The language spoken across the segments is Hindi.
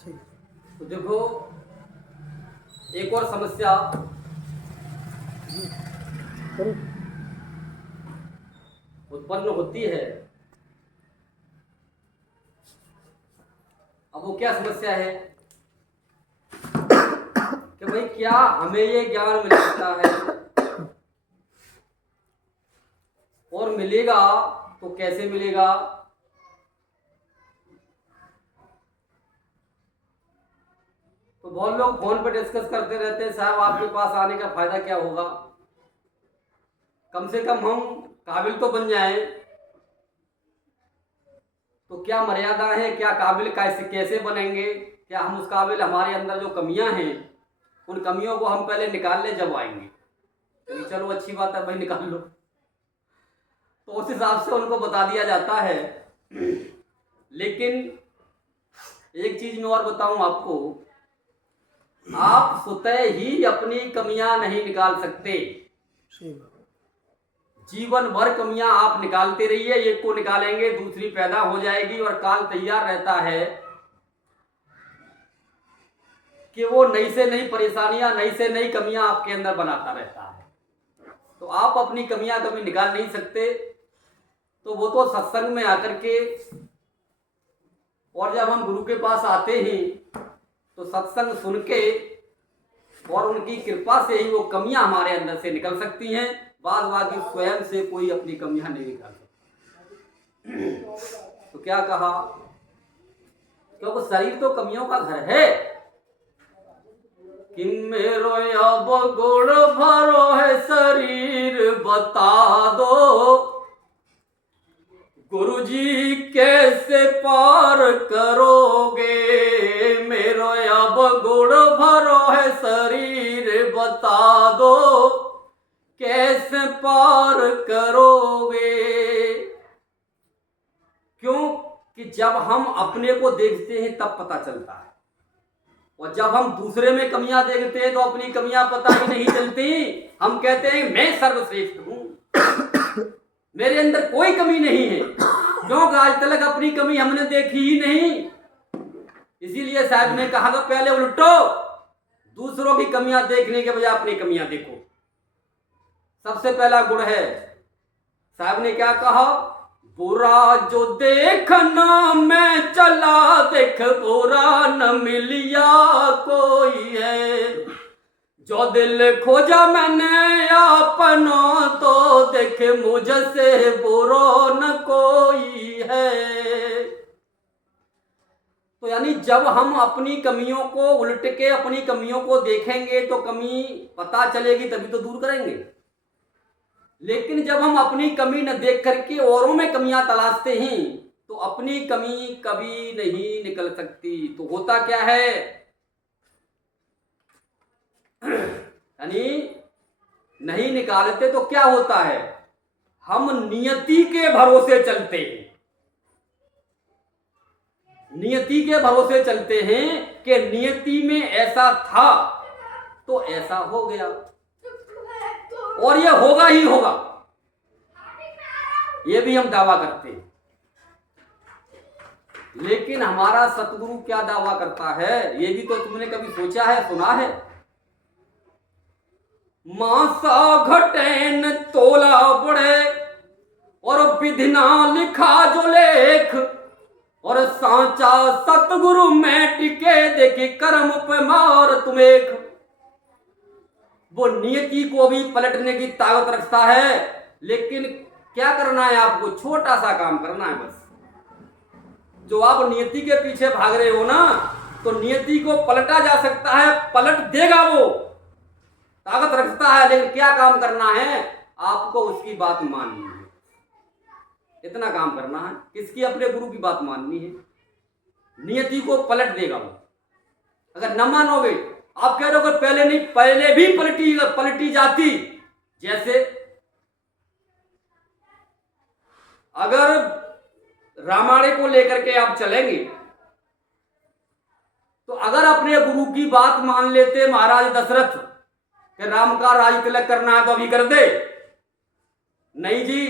तो देखो, एक और समस्या उत्पन्न होती है। अब वो क्या समस्या है कि भाई क्या हमें ये ज्ञान मिल सकता है, और मिलेगा तो कैसे मिलेगा। तो बहुत लोग फोन पे डिस्कस करते रहते हैं, साहब आपके पास आने का फायदा क्या होगा, कम से कम हम काबिल तो बन जाएं। तो क्या मर्यादा है, क्या काबिल कैसे बनेंगे, क्या हम उस काबिल, हमारे अंदर जो कमियां हैं उन कमियों को हम पहले निकाल ले जब आएंगे। तो चलो अच्छी बात है भाई, निकाल लो। तो उस हिसाब से उनको बता दिया जाता है। लेकिन एक चीज मैं और बताऊं आपको, आप स्वतः ही अपनी कमियां नहीं निकाल सकते। जीवन भर कमियां आप निकालते रहिए, एक को निकालेंगे दूसरी पैदा हो जाएगी, और काल तैयार रहता है कि वो नई से नई परेशानियां, नई से नई कमियां आपके अंदर बनाता रहता है। तो आप अपनी कमियां कभी निकाल नहीं सकते। तो वो तो सत्संग में आकर के, और जब हम गुरु के पास आते हैं तो सत्संग सुन के और उनकी कृपा से ही वो कमियां हमारे अंदर से निकल सकती हैं। बाद बाकी स्वयं से कोई अपनी कमियां नहीं निकाल सकता। तो क्या कहा, क्योंकि शरीर तो कमियों का घर है। कि मेरो अब गुण भरो है शरीर बता दो, गुरुजी कैसे पार करोगे। मेरो अब गुण भरो है शरीर बता दो, कैसे पार करोगे। क्यों कि जब हम अपने को देखते हैं तब पता चलता है, और जब हम दूसरे में कमियां देखते हैं तो अपनी कमियां पता ही नहीं चलती। हम कहते हैं मैं सर्वश्रेष्ठ हूं, मेरे अंदर कोई कमी नहीं है, क्योंकि आज तक अपनी कमी हमने देखी ही नहीं। इसीलिए साहब ने कहा था पहले उल्टो, दूसरों की कमियां देखने के बजाय अपनी कमियां देखो। सबसे पहला गुण है, साहब ने क्या कहा, बुरा जो देखना मैं चला देख, बुरा न मिलिया कोई है। जो दिल खोजा मैंने अपना, तो देख मुझसे बुरा न कोई है। तो यानी जब हम अपनी कमियों को उल्ट के अपनी कमियों को देखेंगे तो कमी पता चलेगी, तभी तो दूर करेंगे। लेकिन जब हम अपनी कमी न देख करके औरों में कमियां तलाशते हैं तो अपनी कमी कभी नहीं निकल सकती। तो होता क्या है, यानी नहीं निकालते तो क्या होता है, हम नियति के भरोसे चलते हैं। नियति के भरोसे चलते हैं कि नियति में ऐसा था तो ऐसा हो गया, और ये होगा ही होगा, ये भी हम दावा करते हैं। लेकिन हमारा सतगुरु क्या दावा करता है, ये भी तो तुमने कभी सोचा है, सुना है। मासा घटेन तोला बढ़े, और विधिना लिखा जो लेख, और सांचा सतगुरु में टिके देखे कर्म पे मार तुम एक। वो नियति को भी पलटने की ताकत रखता है, लेकिन क्या करना है आपको, छोटा सा काम करना है बस। जो आप नियति के पीछे भाग रहे हो ना, तो नियति को पलटा जा सकता है, पलट देगा, वो ताकत रखता है। लेकिन क्या काम करना है, आपको उसकी बात माननी है, इतना काम करना है। किसकी, अपने गुरु की बात माननी है। नियति को पलट देगा वो। अगर न मानोगे, आप कह रहे हो पहले नहीं, पहले भी पलटी जाती। जैसे अगर रामायण को लेकर के आप चलेंगे तो अगर अपने गुरु की बात मान लेते महाराज दशरथ कि राम का राज तिलक करना है तो अभी कर दे, नहीं जी,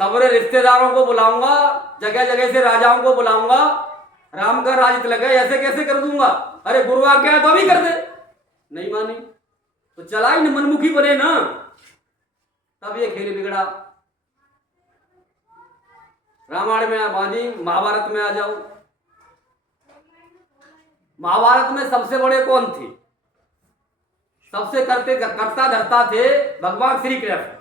सबरे रिश्तेदारों को बुलाऊंगा, जगह जगह से राजाओं को बुलाऊंगा, राम का राज लगा, ऐसे कैसे कर दूंगा, अरे गुरु आज्ञा है तो अभी कर दे। नहीं मानी तो चला ही न, मनमुखी बने ना, तब ये खेल बिगड़ा। रामायण में बांधी, महाभारत में आ जाओ। महाभारत में सबसे बड़े कौन थे, सबसे करता धरता थे भगवान श्री कृष्ण।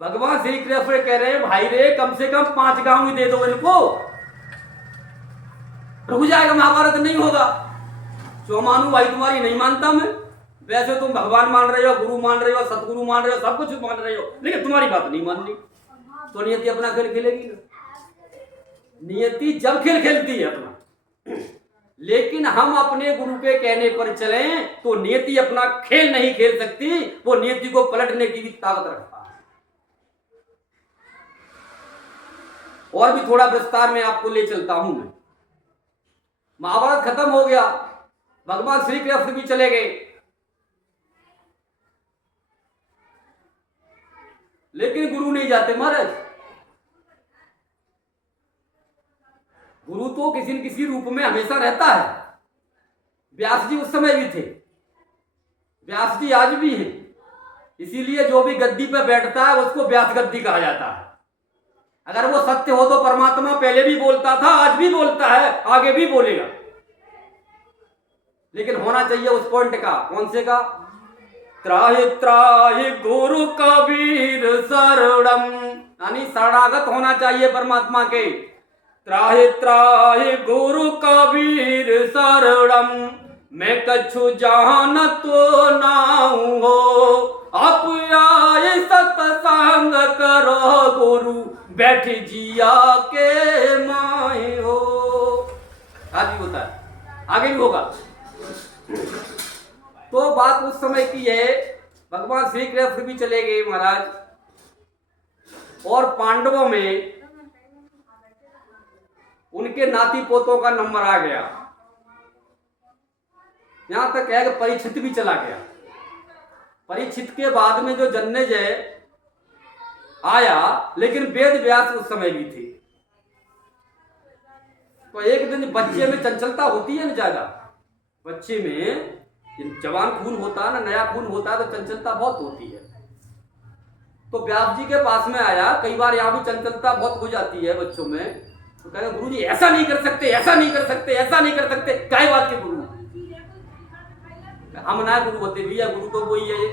भगवान श्री कृष्ण कह रहे हैं भाई रे कम से कम 5 गांव ही दे दो इनको, रुक जाएगा, महाभारत नहीं होगा। जो मानू भाई तुम्हारी नहीं मानता मैं, वैसे तुम भगवान मान रहे हो, गुरु मान रहे हो, सतगुरु मान रहे हो, सब कुछ मान रहे हो, लेकिन तुम्हारी बात नहीं माननी, तो नियति अपना खेल खेलेगी ना। नियति जब खेल खेलती है अपना, लेकिन हम अपने गुरु के कहने पर चलें तो नियति अपना खेल नहीं खेल सकती, वो नियति को पलटने की भी ताकत रखता है। और भी थोड़ा विस्तार में आपको ले चलता हूं मैं। महाभारत खत्म हो गया, भगवान श्री कृष्ण भी चले गए, लेकिन गुरु नहीं जाते महाराज। गुरु तो किसी न किसी रूप में हमेशा रहता है। व्यास जी उस समय भी थे, व्यास जी आज भी हैं, इसीलिए जो भी गद्दी पर बैठता है उसको व्यास गद्दी कहा जाता है। अगर वो सत्य हो तो परमात्मा पहले भी बोलता था, आज भी बोलता है, आगे भी बोलेगा, लेकिन होना चाहिए उस पॉइंट का, कौन से का, त्राहि त्राहि गुरु कबीर शरणम, यानी शरणागत होना चाहिए परमात्मा के। त्राहि त्राहि गुरु कबीर शरणम, मैं कछु जानत नाहु हो, आप आए सत्संग करो गुरु, बैठ जिया के माए हो। आज भी होता है, आगे भी होगा। तो बात उस समय की है, भगवान श्री कृष्ण भी चले गए महाराज, और पांडवों में उनके नाती पोतों का नंबर आ गया। यहां तक है कि परीक्षित भी चला गया। परीक्षित के बाद में जो जन्मेजय आया, लेकिन वेद व्यास उस समय भी थे। तो एक दिन बच्चे में चंचलता होती है ना ज्यादा, बच्चे में जवान खून होता है ना, नया खून होता है, तो चंचलता बहुत होती है। तो व्यास जी के पास में आया, कई बार यहाँ भी चंचलता बहुत हो जाती है बच्चों में, तो कहे गुरु जी ऐसा नहीं कर सकते, ऐसा नहीं कर सकते, ऐसा नहीं कर सकते, क्या बात के गुरु, हम ना गुरु होते भैया, गुरु तो वही है,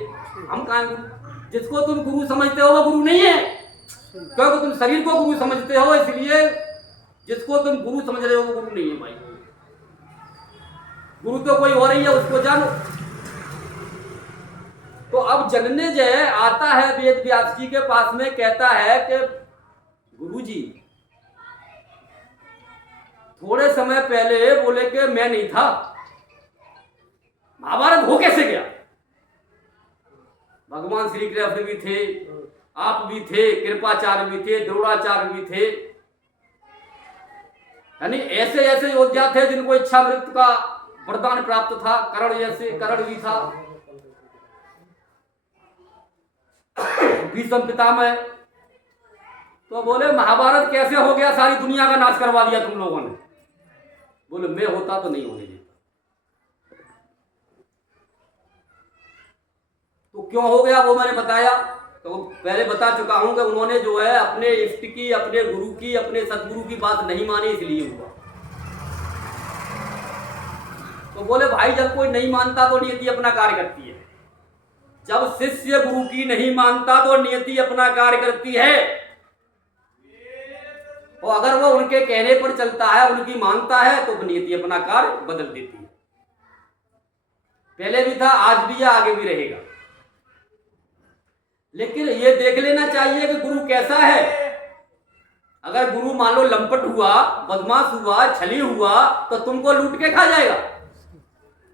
हम कहाँ गुरु, जिसको तुम गुरु समझते हो वो गुरु नहीं है, क्योंकि तुम शरीर को गुरु समझते हो, इसलिए जिसको तुम गुरु समझ रहे हो वो गुरु नहीं है भाई। गुरु तो कोई और ही है, उसको जानो। तो अब जन्मेजय आता है वेद व्यास जी के पास में, कहता है कि गुरु जी थोड़े समय पहले बोले कि मैं नहीं था, महाभारत हो कैसे गया? भगवान श्री कृष्ण भी थे, आप भी थे, कृपाचार्य भी थे, द्रोणाचार्य भी थे, यानी ऐसे ऐसे योद्धा थे जिनको इच्छा मृत्यु का वरदान प्राप्त था। कर्ण जैसे, कर्ण भी था, भीष्म पितामह। तो बोले महाभारत कैसे हो गया, सारी दुनिया का नाश करवा दिया तुम लोगों ने। बोले मैं होता तो नहीं होने देता। तो क्यों हो गया वो मैंने बताया, तो पहले बता चुका हूं कि उन्होंने जो है अपने इष्ट की, अपने गुरु की, अपने सतगुरु की बात नहीं मानी, इसलिए हुआ। तो बोले भाई जब कोई नहीं मानता तो नियति अपना कार्य करती है, जब शिष्य गुरु की नहीं मानता तो नियति अपना कार्य करती है, और अगर वो उनके कहने पर चलता है, उनकी मानता है, तो नियति अपना कार्य बदल देती है। पहले भी था, आज भी है, आगे भी रहेगा। लेकिन ये देख लेना चाहिए कि गुरु कैसा है। अगर गुरु मान लो लंपट हुआ, बदमाश हुआ, छली हुआ, तो तुमको लूट के खा जाएगा,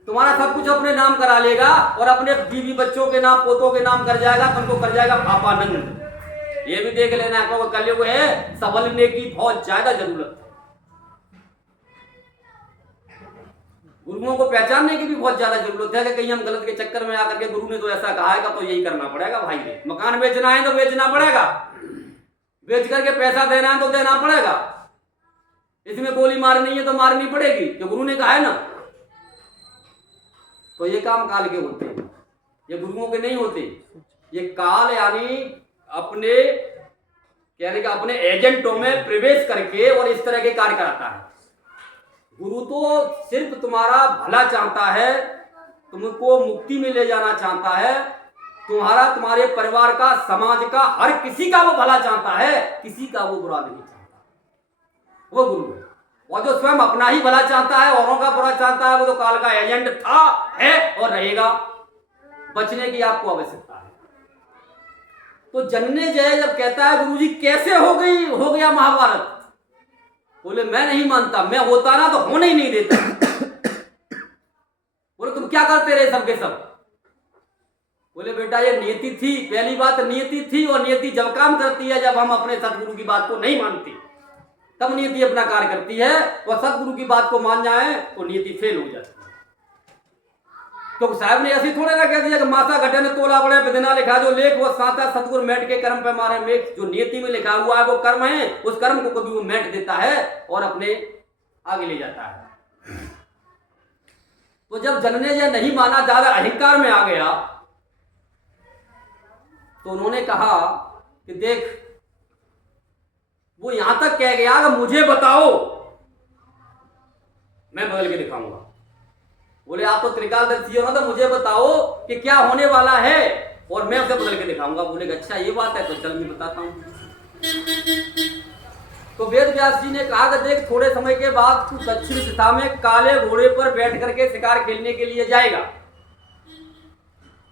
तुम्हारा सब कुछ अपने नाम करा लेगा, और अपने बीवी बच्चों के नाम, पोतों के नाम कर जाएगा, तुमको कर जाएगा पापानंद। ये भी देख लेना, क्योंकि कलयुग है, संभलने की बहुत ज्यादा जरूरत है। गुरुओं को पहचानने की भी बहुत ज्यादा जरूरत है कि कहीं हम गलत के चक्कर में आकर के गुरु ने तो ऐसा कहा है तो यही करना पड़ेगा भाई। मकान बेचना है तो बेचना पड़ेगा, बेच करके पैसा देना है तो देना पड़ेगा, इसमें गोली मारनी है तो मारनी पड़ेगी, जो गुरु ने कहा है ना। तो ये काम काल के होते हैं, ये गुरुओं के नहीं होते। ये काल यानी अपने कहने का अपने एजेंटों में प्रवेश करके और इस तरह के कार्य कराता है। गुरु तो सिर्फ तुम्हारा भला चाहता है, तुमको मुक्ति में ले जाना चाहता है, तुम्हारा तुम्हारे परिवार का, समाज का, हर किसी का वो भला चाहता है, किसी का वो बुरा नहीं चाहता। वो गुरु है। और जो स्वयं अपना ही भला चाहता है, औरों का बुरा चाहता है, वो तो काल का एजेंट था, है और रहेगा। बचने की आपको आवश्यकता है। तो जन्ने जय जब कहता है गुरुजी कैसे हो गया महाभारत, बोले मैं नहीं मानता, मैं होता ना तो होने ही नहीं देता। बोले तुम क्या करते रहे सबके सब? बोले बेटा ये नियति थी, पहली बात नियति थी, और नियति जब काम करती है जब हम अपने सदगुरु की बात को नहीं मानते, तब नियति अपना कार्य करती है। और सदगुरु की बात को मान जाए तो नियति फेल हो जाती है। तो साहब ने ऐसी थोड़े ना कह दिया कि माथा घटे ने तोला बड़े बिना लिखा जो लेख वो साता सतगुरु मेट के कर्म पे मारे मेघ। जो नियति में लिखा हुआ है वो कर्म है, उस कर्म को कभी वो मेट देता है और अपने आगे ले जाता है। तो जब जन्मेजय नहीं माना, ज्यादा अहंकार में आ गया, तो उन्होंने कहा कि देख, वो यहां तक कह गया कि मुझे बताओ, मैं बदल के दिखाऊंगा। बोले आप तो त्रिकालदर्शी हो ना, तो मुझे बताओ कि क्या होने वाला है और मैं उसे बदल के दिखाऊंगा। बोले अच्छा ये बात है, तो चल मैं बताता हूं। तो वेद व्यास जी ने कहा कि देख, थोड़े समय के बाद तू दक्षिण दिशा में काले घोड़े पर बैठ करके शिकार खेलने के लिए जाएगा,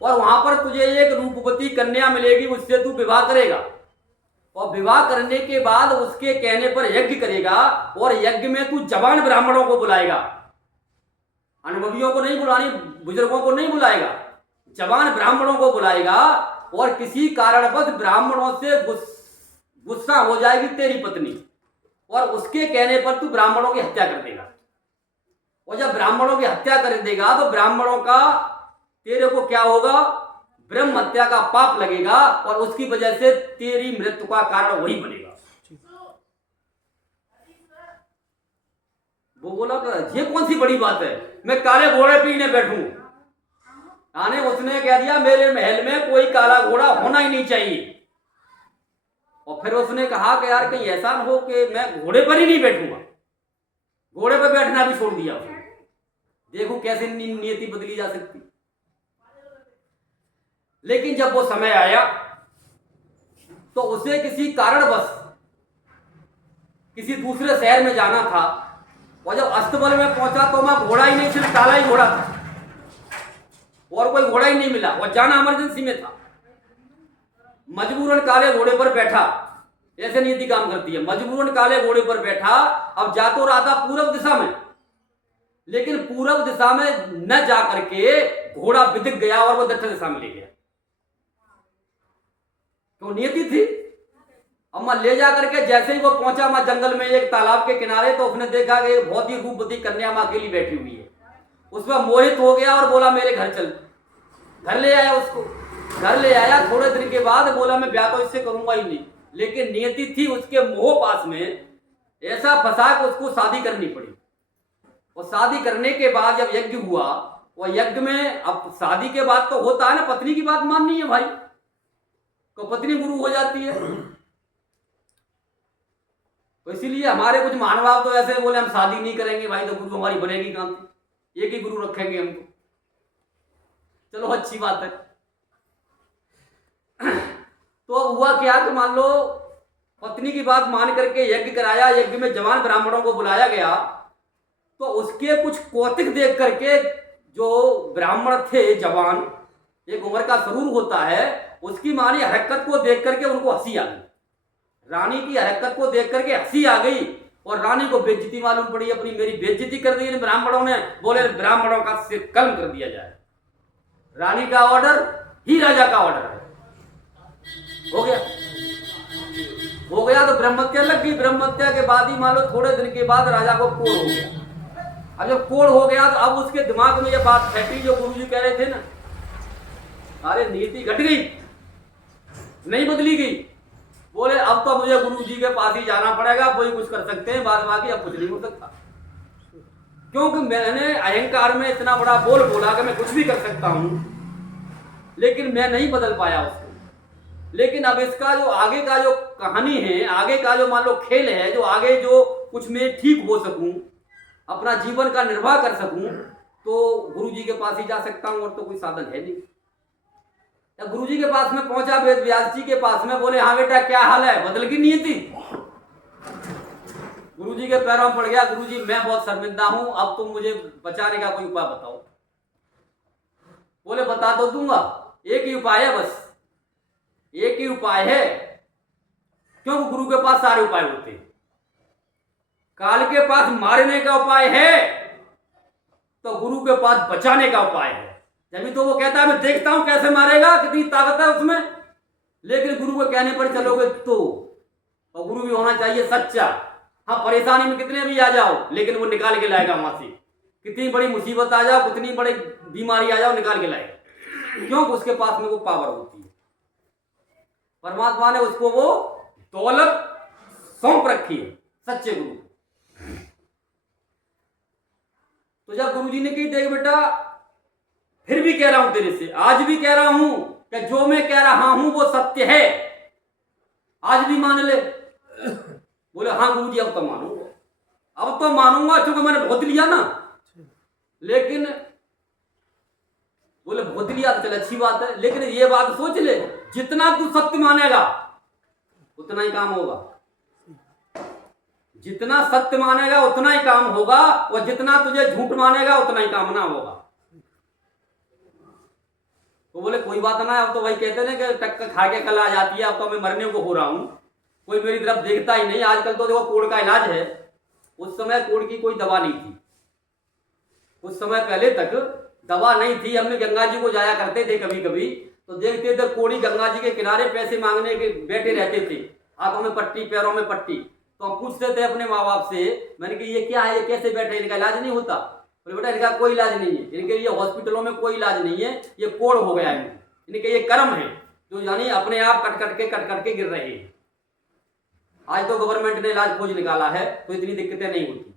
और वहां पर तुझे एक रूपवती कन्या मिलेगी, उससे तू विवाह करेगा, और विवाह करने के बाद उसके कहने पर यज्ञ करेगा, और यज्ञ में तू जवान ब्राह्मणों को बुलाएगा। अनुभवियों को नहीं बुलानी, बुजुर्गों को नहीं बुलाएगा, जवान ब्राह्मणों को बुलाएगा। और किसी कारणवश ब्राह्मणों से गुस्सा हो जाएगी तेरी पत्नी, और उसके कहने पर तू ब्राह्मणों की हत्या कर देगा। और जब ब्राह्मणों की हत्या कर देगा तो ब्राह्मणों का तेरे को क्या होगा? ब्रह्म हत्या का पाप लगेगा, और उसकी वजह से तेरी मृत्यु का कारण वही बनेगा। वो बोला ये कौन सी बड़ी बात है, मैं काले घोड़े पे ही न बैठूं। आने उसने कह दिया मेरे महल में कोई काला घोड़ा होना ही नहीं चाहिए। और फिर उसने कहा कि यार कहीं ऐसा न हो कि मैं घोड़े पर ही नहीं बैठूंगा। घोड़े पर बैठना भी छोड़ दिया उसने। देखो कैसे नियति बदली जा सकती। लेकिन जब वो समय आया तो उसे किसी कारणवश किसी दूसरे शहर में जाना था, और जब अस्तबल में पहुंचा तो वहां घोड़ा ही नहीं, सिर्फ काला ही घोड़ा था, और कोई घोड़ा ही नहीं मिला, और जाना इमरजेंसी में था। मजबूरन काले घोड़े पर बैठा। ऐसे नीति काम करती है, मजबूरन काले घोड़े पर बैठा। अब जा तो रहा था पूर्व दिशा में, लेकिन पूर्व दिशा में न जा करके घोड़ा बिदक गया और वो दक्षिण दिशा में ले गया। तो नियति थी। अम्मा ले जा करके जैसे ही वो पहुंचा वहां जंगल में एक तालाब के किनारे, तो उसने देखा कि एक बहुत ही रूपवती कन्या मां अकेली बैठी हुई है। उसमें मोहित हो गया और बोला मेरे घर चल। घर ले आया उसको, घर ले आया। थोड़े दिन के बाद बोला मैं ब्याह तो इससे करूंगा ही नहीं, लेकिन नियति थी उसके मोह पास में ऐसा फंसा कि उसको शादी करनी पड़ी। और शादी करने के बाद जब यज्ञ हुआ, और यज्ञ में अब शादी के बाद तो होता है ना पत्नी की बात माननी है भाई, तो पत्नी गुरु हो जाती है। तो इसीलिए हमारे कुछ महानुभाव तो ऐसे बोले हम शादी नहीं करेंगे भाई, तो गुरु हमारी बनेगी कहां से, एक ही गुरु रखेंगे हमको। चलो अच्छी बात है। तो अब हुआ क्या कि मान लो पत्नी की बात मान करके यज्ञ कराया, यज्ञ में जवान ब्राह्मणों को बुलाया गया, तो उसके कुछ कौतिक देख करके जो ब्राह्मण थे जवान, एक उम्र का सरूर होता है, उसकी मानी हरकत को देख करके उनको हंसी आ गई। रानी की हरकत को देख करके हंसी आ गई, और रानी को बेइज्जती मालूम पड़ी अपनी, मेरी बेइज्जती कर दी ब्राह्मणों ने। बोले ब्राह्मणों का सिर कलम कर दिया जाए। रानी का ऑर्डर ही राजा का ऑर्डर है। हो गया तो ब्रह्मत्या लग गई। ब्रह्मत्या के बाद ही मान लो थोड़े दिन के बाद राजा को कोढ़ हो गया। अब जब कोढ़ हो गया तो अब उसके दिमाग में ये बात फैटी जो गुरुजी कह रहे थे ना, अरे नीति घट गई, नहीं बदली गई। बोले अब तो मुझे गुरु जी के पास ही जाना पड़ेगा, वही कुछ कर सकते हैं, बाद बाकी अब कुछ नहीं हो सकता। क्योंकि मैंने अहंकार में इतना बड़ा बोल बोला कि मैं कुछ भी कर सकता हूं, लेकिन मैं नहीं बदल पाया उसको। लेकिन अब इसका जो आगे का जो कहानी है, आगे का जो मान लो खेल है, जो आगे जो कुछ मैं ठीक हो सकूं, अपना जीवन का निर्वाह कर सकूं, तो गुरु जी के पास ही जा सकता हूं, और तो कोई साधन है नहीं। जब गुरु जी के पास में पहुंचा, वेद व्यास जी के पास में, बोले हाँ बेटा क्या हाल है, बदल की नियति। गुरु जी के पैरों में पड़ गया, गुरु जी मैं बहुत शर्मिंदा हूं, अब तुम मुझे बचाने का कोई उपाय बताओ। बोले बता तो दूंगा, एक ही उपाय है, बस एक ही उपाय है। क्योंकि गुरु के पास सारे उपाय होते हैं। काल के पास मारने का उपाय है, तो गुरु के पास बचाने का उपाय है। जब तो वो कहता है मैं देखता हूं कैसे मारेगा, कितनी ताकत है उसमें, लेकिन गुरु के कहने पर चलोगे तो। और गुरु भी होना चाहिए सच्चा। हाँ, परेशानी में कितने भी आ जाओ, लेकिन वो निकाल के लाएगा वहां से। कितनी बड़ी मुसीबत आ जाओ, कितनी बड़ी बीमारी आ जाओ, निकाल के लाएगा। क्यों? उसके पास में वो पावर होती है। परमात्मा ने उसको वो दौलत सौंप रखी है, सच्चे गुरु। तो जब गुरु जी ने कही, देख बेटा फिर भी कह रहा हूं तेरे से, आज भी कह रहा हूं कि जो मैं कह रहा हूं वो सत्य है, आज भी मान ले। बोले हाँ गुरु जी अब तो मानूंगा, अब तो मानूंगा, क्योंकि मैंने बहुत लिया ना। लेकिन बोले बहुत लिया तो चल अच्छी बात है, लेकिन ये बात सोच ले, जितना तू सत्य मानेगा उतना ही काम होगा। जितना सत्य मानेगा उतना ही काम होगा, और जितना तुझे झूठ मानेगा उतना ही काम ना होगा। तो बोले कोई बात ना, अब तो भाई कहते ना कि टक्कर खा के कल आ जाती है, अब तो मैं मरने को हो रहा हूं, कोई मेरी तरफ देखता ही नहीं। आजकल तो देखो कोढ़ का इलाज है, उस समय कोढ़ की कोई दवा नहीं थी। कुछ समय पहले तक दवा नहीं थी। हमने गंगा जी को जाया करते थे कभी कभी, तो देखते थे कोढ़ी गंगा जी के किनारे पैसे मांगने के बैठे रहते थे, हाथों में पट्टी, पैरों में पट्टी। तो हम पूछते थे अपने माँ बाप से, मैंने कहा ये क्या है, ये कैसे बैठे, इनका इलाज नहीं होता? बोले बेटा इनका कोई इलाज नहीं है, इनके ये हॉस्पिटलों में कोई इलाज नहीं है, ये कोढ़ हो गया है, इनके ये कर्म है जो यानी अपने आप कट कट के गिर रहे हैं। आज तो गवर्नमेंट ने इलाज खोज निकाला है, तो इतनी दिक्कतें नहीं होती।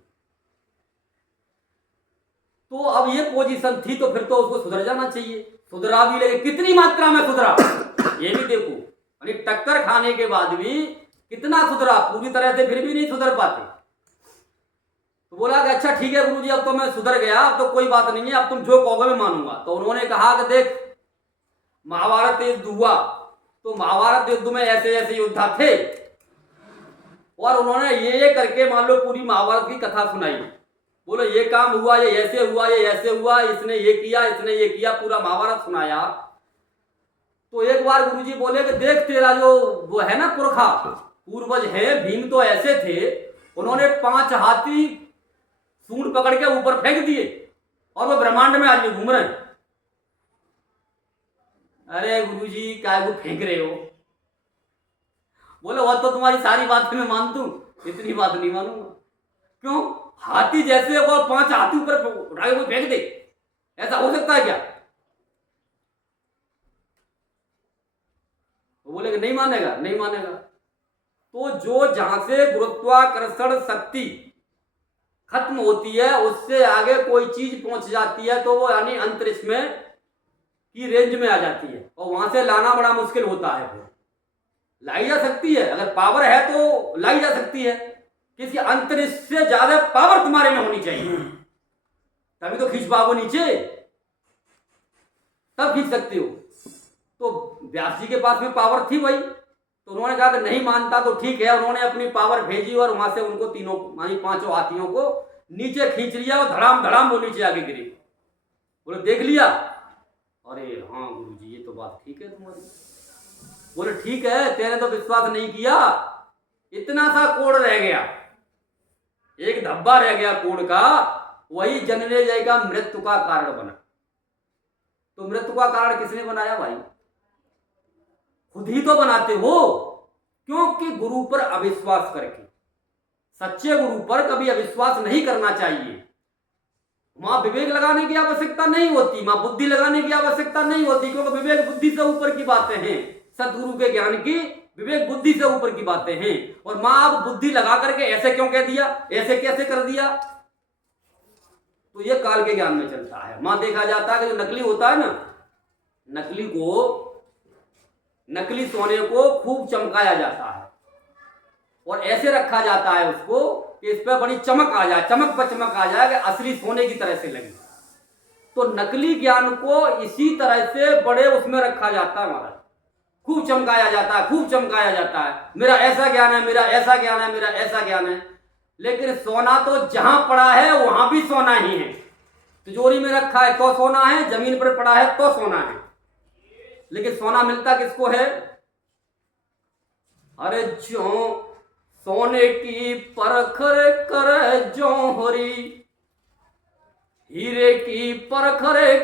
तो अब ये पोजीशन थी, तो फिर तो उसको सुधर जाना चाहिए। सुधरा भी, लेकिन कितनी मात्रा में सुधरा ये भी देखो। यानी टक्कर खाने के बाद भी कितना सुधरा, पूरी तरह से फिर भी नहीं सुधर पाते। तो बोला कि अच्छा ठीक है गुरुजी, अब तो मैं सुधर गया, अब तो कोई बात नहीं है, अब तुम जो कहोगे मैं मानूंगा। तो उन्होंने कहा कि देख महाभारत युद्ध हुआ, तो महाभारत युद्ध में ऐसे ऐसे योद्धा थे, और उन्होंने ये करके मान लो पूरी महाभारत की कथा सुनाई। बोलो ये काम हुआ, ये ऐसे हुआ, ये ऐसे हुआ, इसने ये किया, इसने ये किया, पूरा महाभारत सुनाया। तो एक बार गुरुजी बोले कि देख तेरा जो वो है ना पुरखा, पूर्वज है, भीम तो ऐसे थे, उन्होंने 5 हाथी सूंड पकड़ के ऊपर फेंक दिए, और वो ब्रह्मांड में आज घूम रहे हैं। अरे गुरुजी काय को फेंक रहे हो? बोले वो तो तुम्हारी सारी बात मैं मान दूं, इतनी बात नहीं मानूंगा। क्यों? हाथी जैसे वो 5 हाथी ऊपर उठा के फेंक दे, ऐसा हो सकता है क्या? वो बोले कि नहीं मानेगा, नहीं मानेगा। तो जो जहां से गुरुत्वाकर्षण शक्ति खत्म होती है, उससे आगे कोई चीज पहुंच जाती है, तो वो यानी अंतरिक्ष में की रेंज में आ जाती है, और वहां से लाना बड़ा मुश्किल होता है। फिर लाई जा सकती है, अगर पावर है तो लाई जा सकती है। किसी अंतरिक्ष से ज्यादा पावर तुम्हारे में होनी चाहिए, तभी तो खींच पाओगे नीचे, तब खींच सकते हो। तो व्यास जी के पास में पावर थी भाई, तो उन्होंने कहा कि नहीं मानता तो ठीक है। उन्होंने अपनी पावर भेजी, और वहां से उनको तीनों मानी 5 हाथियों को नीचे खींच लिया, और धड़ाम धड़ाम वो नीचे आगे गिरे। बोले देख लिया? अरे हाँ गुरुजी ये तो बात ठीक है तुम्हारी। बोले ठीक है, तेरे तो विश्वास नहीं किया, इतना सा कोढ़ रह गया, एक धब्बा रह गया कोढ़ का, वही जनने जाएगा मृत्यु का कारण बना। तो मृत्यु का कारण किसने बनाया भाई? खुद ही तो बनाते हो। क्योंकि गुरु पर अविश्वास करके, सच्चे गुरु पर कभी अविश्वास नहीं करना चाहिए। वहां विवेक लगाने की आवश्यकता नहीं होती, वहां बुद्धि लगाने की आवश्यकता नहीं होती, क्योंकि विवेक बुद्धि से ऊपर की बातें हैं। सदगुरु के ज्ञान की विवेक बुद्धि से ऊपर की बातें हैं। और माँ आप बुद्धि लगा करके ऐसे क्यों कह दिया, ऐसे कैसे कर दिया, तो ये काल के ज्ञान में चलता है। माँ देखा जाता है कि जो नकली होता है ना, नकली सोने को खूब चमकाया जाता है और ऐसे रखा जाता है उसको कि इस पर बड़ी चमक आ जाए, चमक पर चमक आ जाए कि असली सोने की तरह से लगे। तो नकली ज्ञान को इसी तरह से बड़े उसमें रखा जाता है महाराज, खूब चमकाया जाता है, खूब चमकाया जाता है, मेरा ऐसा ज्ञान है, मेरा ऐसा ज्ञान है, मेरा ऐसा ज्ञान है। लेकिन सोना तो जहां पड़ा है वहां भी सोना ही है। तिजोरी में रखा है तो सोना है, जमीन पर पड़ा है तो सोना है। लेकिन सोना मिलता किसको है? अरे जो सोने की परख करे जोहरी, हीरे की परख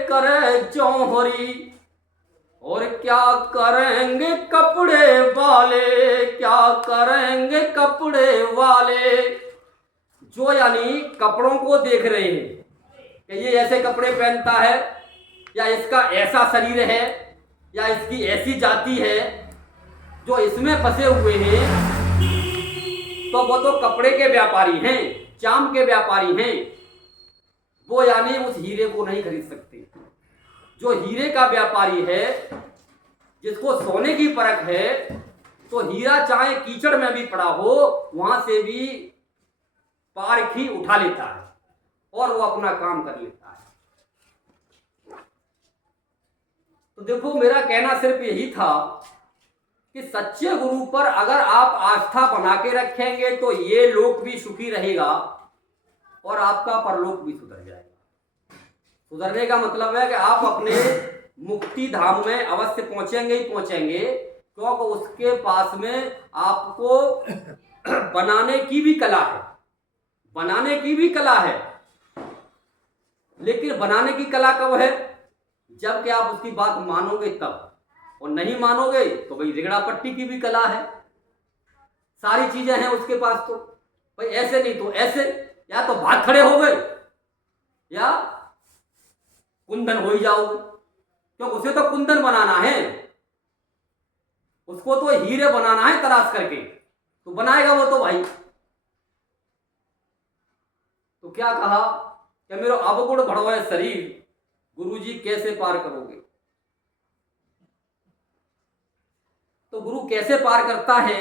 करे जोहरी, और क्या करेंगे कपड़े वाले, क्या करेंगे कपड़े वाले। जो यानी कपड़ों को देख रहे हैं कि ये ऐसे कपड़े पहनता है, या इसका ऐसा शरीर है, या इसकी ऐसी जाति है, जो इसमें फंसे हुए हैं, तो वो तो कपड़े के व्यापारी हैं, चाम के व्यापारी हैं। वो यानी उस हीरे को नहीं खरीद सकते। जो हीरे का व्यापारी है, जिसको सोने की परख है, तो हीरा चाहे कीचड़ में भी पड़ा हो वहां से भी पारखी उठा लेता है और वो अपना काम कर लेता है। तो देखो, मेरा कहना सिर्फ यही था कि सच्चे गुरु पर अगर आप आस्था बना के रखेंगे तो ये लोक भी सुखी रहेगा और आपका परलोक भी सुधर जाएगा। सुधरने का मतलब है कि आप अपने मुक्ति धाम में अवश्य पहुंचेंगे ही पहुंचेंगे, क्योंकि उसके पास में आपको बनाने की भी कला है, बनाने की भी कला है। लेकिन बनाने की कला कब है? जब कि आप उसकी बात मानोगे तब, और नहीं मानोगे तो भाई रिगड़ा पट्टी की भी कला है, सारी चीजें हैं उसके पास। तो भाई ऐसे नहीं तो ऐसे, या तो भाग खड़े हो गए या कुंदन हो ही जाओगे, क्योंकि उसे तो कुंदन बनाना है, उसको तो हीरे बनाना है तराश करके, तो बनाएगा वो तो भाई। तो क्या कहा कि मेरो अवगुण भड़ोए शरीर, गुरुजी कैसे पार करोगे? तो गुरु कैसे पार करता है?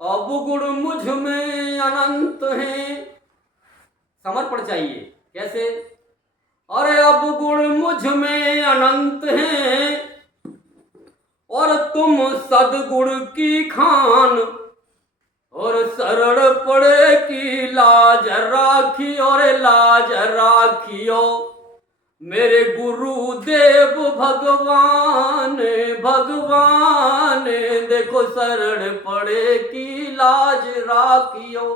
अवगुण मुझ में अनंत हैं, समर्पण चाहिए। कैसे? अरे अवगुण मुझ में अनंत हैं और तुम सदगुण की खान, और शरण पड़े की लाज राखी, और लाज राखियो मेरे गुरुदेव भगवान, भगवान देखो शरण पड़े की लाज राखियो।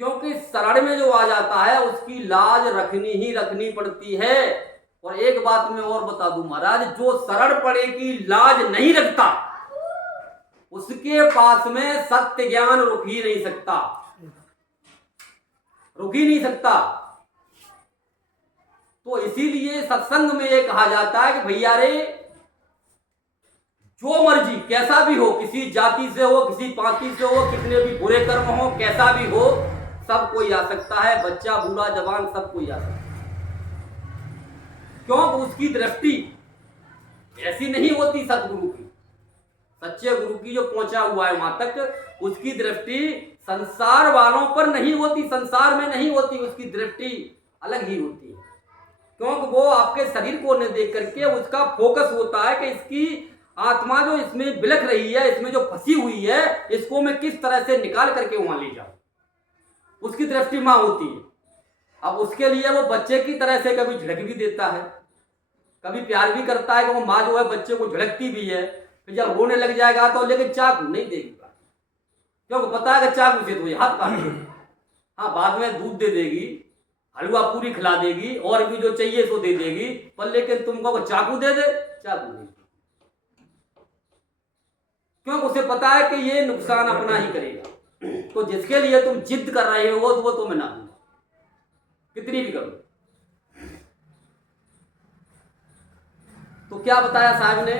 क्योंकि शरण में जो आ जाता है उसकी लाज रखनी ही रखनी पड़ती है। और एक बात मैं और बता दूं महाराज, जो शरण पड़े की लाज नहीं रखता उसके पास में सत्य ज्ञान रुक ही नहीं सकता, रुक ही नहीं सकता। तो इसीलिए सत्संग में ये कहा जाता है कि भैया रे, जो मर्जी कैसा भी हो, किसी जाति से हो, किसी पांति से हो, कितने भी बुरे कर्म हो, कैसा भी हो, सब कोई आ सकता है, बच्चा बूढ़ा जवान सब कोई आ सकता है। क्यों? उसकी दृष्टि ऐसी नहीं होती सतगुरु की, सच्चे गुरु की जो पहुंचा हुआ है वहां तक, उसकी दृष्टि संसार वालों पर नहीं होती, संसार में नहीं होती, उसकी दृष्टि अलग ही होती है। क्योंकि वो आपके शरीर को न देख करके उसका फोकस होता है कि इसकी आत्मा जो इसमें बिलख रही है, इसमें जो फंसी हुई है, इसको मैं किस तरह से निकाल करके वहां ले जाऊं, उसकी दृष्टि मां होती है। अब उसके लिए वो बच्चे की तरह से कभी झड़क भी देता है, कभी प्यार भी करता है कि वो माँ जो है बच्चे को झड़कती भी है, फिर जब रोने लग जाएगा तो लेकिन चाकू नहीं देगी, क्योंकि पता है कि चाकू से तो ये हाथ काट देगी। हाँ, बाद में दूध दे देगी, हलवा पूरी खिला देगी, और भी जो चाहिए सो दे देगी, पर लेकिन तुमको चाकू दे दे, चाकू नहीं। क्योंकि उसे पता है कि ये नुकसान अपना ही करेगा। तो जिसके लिए तुम जिद कर रहे हो वो तो मैं ना दूंगा, कितनी भी करो। तो क्या बताया साहब ने,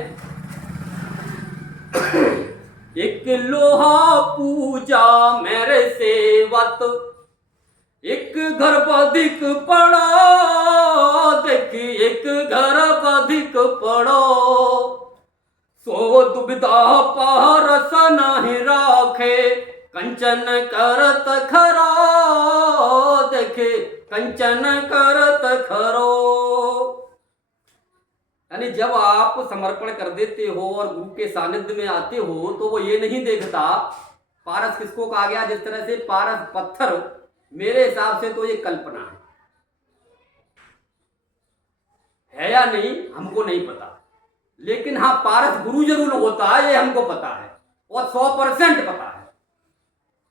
एक लोहा पूजा मेरे सेवत, एक घर अधिक पड़ो, देखी एक घर अधिक पड़ो, सो दुविधा पारस नहीं राखे, कंचन करत खरो, देखे कंचन करत खरो। यानी जब आप समर्पण कर देते हो और गुरु के सानिध्य में आते हो तो वो ये नहीं देखता पारस किसको कहा गया। जिस तरह से पारस पत्थर, मेरे हिसाब से तो ये कल्पना है या नहीं हमको नहीं पता, लेकिन हाँ पारस गुरु जरूर होता है ये हमको पता है और 100% पता है।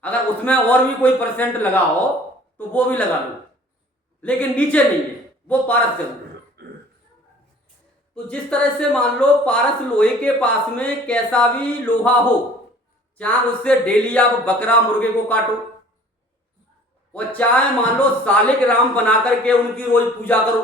अगर उसमें और भी कोई परसेंट लगाओ तो वो भी लगा लो, लेकिन नीचे नहीं है, वो पारस जरूर है। तो जिस तरह से मान लो पारस लोहे के पास में कैसा भी लोहा हो, चाहे उससे डेली आप बकरा मुर्गे को काटो और चाहे मान लो सालिक राम बना करके उनकी रोज पूजा करो,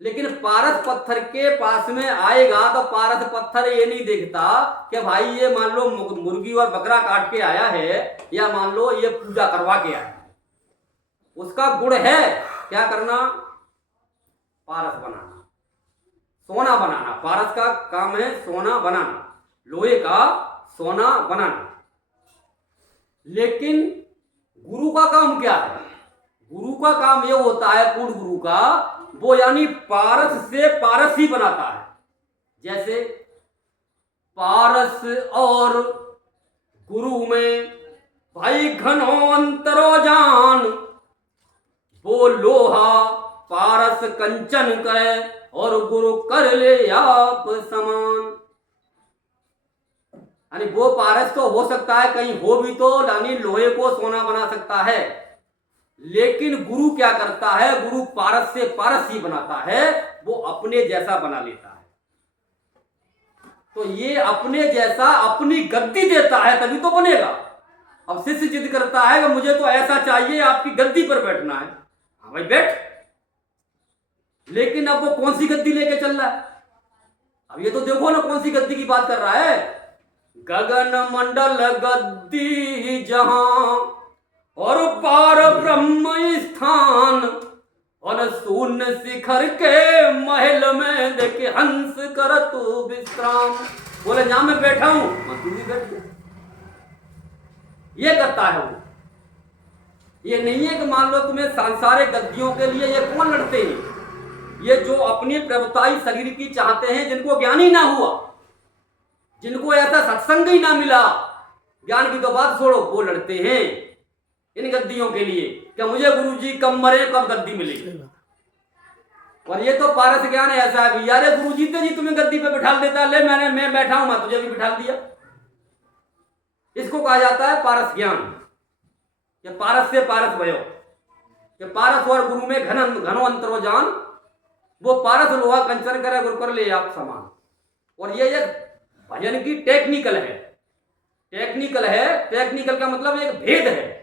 लेकिन पारस पत्थर के पास में आएगा तो पारस पत्थर ये नहीं देखता कि भाई ये मान लो मुर्गी और बकरा काट के आया है या मान लो ये पूजा करवा के आया है। उसका गुण है क्या करना, पारस बनाना, सोना बनाना। पारस का काम है सोना बनाना, लोहे का सोना बनाना। लेकिन गुरु का काम क्या है, गुरु का काम यह होता है, पूर्ण गुरु का, वो यानी पारस से पारस ही बनाता है। जैसे पारस और गुरु में भाई घनो अंतरो जान, वो लोहा पारस कंचन करे और गुरु कर ले आप समान। यानी वो पारस तो हो सकता है कहीं हो भी तो, यानी लोहे को सोना बना सकता है, लेकिन गुरु क्या करता है, गुरु पारस से पारस ही बनाता है, वो अपने जैसा बना लेता है। तो ये अपने जैसा अपनी गद्दी देता है तभी तो बनेगा। अब शिष्य जिद करता है कि मुझे तो ऐसा चाहिए, आपकी गद्दी पर बैठना है, हाँ भाई बैठ, लेकिन अब वो कौन सी गद्दी लेके चल रहा है। अब ये तो देखो ना कौन सी गद्दी की बात कर रहा है, गगन मंडल गद्दी जहां और पार ब्रह्म स्थान, और शून्य शिखर के महल में देखे हंस कर तू विश्राम। बोले जहां मैं बैठा हूं तू भी बैठ जा। ये करता है वो। ये नहीं है कि मान लो तुम्हें सांसारिक गद्दियों के लिए ये कौन लड़ते हैं, ये जो अपनी प्रभुताई शरीर की चाहते हैं, जिनको ज्ञान ही ना हुआ, जिनको ऐसा सत्संग ही ना मिला, ज्ञान की तो बात छोड़ो, वो लड़ते हैं इन गद्दियों के लिए क्या मुझे गुरुजी कब मरे कब गद्दी मिलेगी। और ये तो पारस ज्ञान ऐसा है भैया, अरे गुरुजी तो जी तुम्हें गद्दी पे बिठा देता, ले मैं बैठा हूं, मैं तुझे भी बिठा दिया। इसको कहा जाता है पारस ज्ञान, कि पारस से पारस भयो, कि पारस और गुरु में घनो अंतरो जान, वो पारस लोहा कंचन करे गुरु कर ले आप समान। और ये भजन की टेक्निकल है, टेक्निकल का मतलब एक भेद है।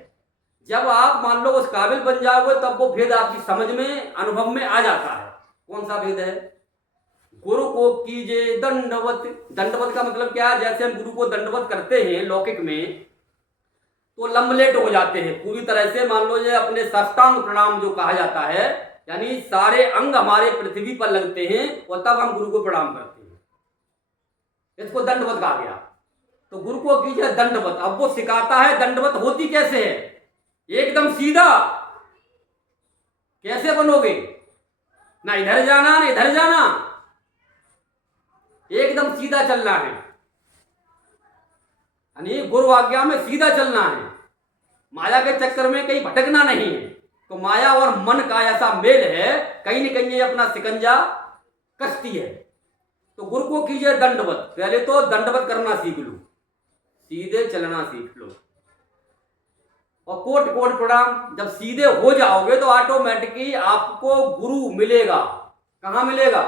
जब आप मान लो उस काबिल बन जाओगे तब वो भेद आपकी समझ में अनुभव में आ जाता है। कौन सा भेद है, गुरु को कीजिए दंडवत। दंडवत का मतलब क्या है, जैसे हम गुरु को दंडवत करते हैं लौकिक में तो लंबलेट हो जाते हैं पूरी तरह से, मान लो ये अपने साष्टांग प्रणाम जो कहा जाता है, यानी सारे अंग हमारे पृथ्वी पर लगते हैं और तब हम गुरु को प्रणाम करते हैं, इसको दंडवत कहा गया। तो गुरु को कीजिए दंडवत। अब वो सिखाता है दंडवत होती कैसे है, एकदम सीधा कैसे बनोगे, ना इधर जाना ना इधर जाना, एकदम सीधा चलना है, यानी गुरु आज्ञा में सीधा चलना है, माया के चक्कर में कहीं भटकना नहीं है। तो माया और मन का ऐसा मेल है, कहीं न कहीं ये अपना सिकंजा कसती है। तो गुरु को कीजिए दंडवत, पहले तो दंडवत करना सीख लो, सीधे चलना सीख लो, और कोट कोट प्रणाम। जब सीधे हो जाओगे तो ऑटोमेटिकली आपको गुरु मिलेगा। कहां मिलेगा,